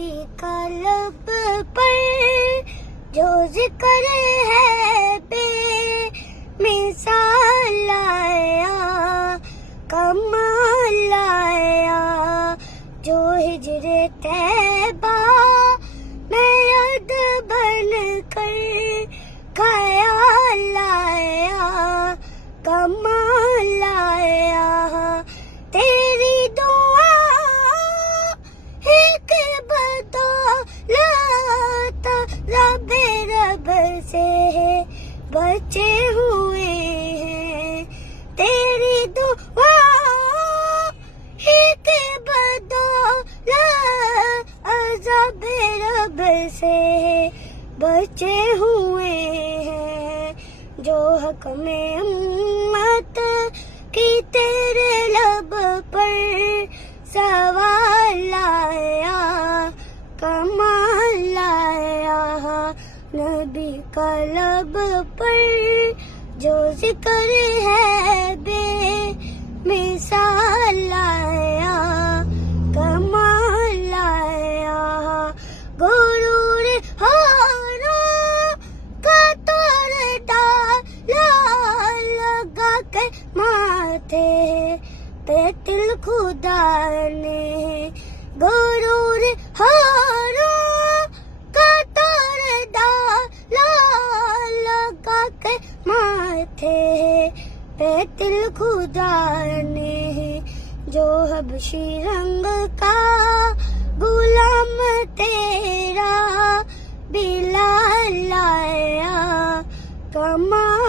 نبی کا لب پر جو ذکر ہے بے مثال لایا، کمال لایا، جو ہجر طیبہ میں یاد بن کر خیال لایا، کمال لایا، تیری دعا ایک بدولت رب سے بچے ہوئے ہیں، تیری دعا ایک بدولت عذاب رب سے بچے ہوئے ہیں، جو حق میں امت کی تیرے لب پر سوال لایا، کمال لایا، نبی کا لب پر جو ذکر ہے بے مثال لایا، کمال لایا، غرور ہاروں کا توڑ ڈالا، لگا کے ماتھے پہ تل خدا نے، غرور ہاروں کا توڑ ڈالا، لگا کے ماتھے پہ تل خدا نے، جو حبشی رنگ کا غلام تیرا بلال لایا، کمال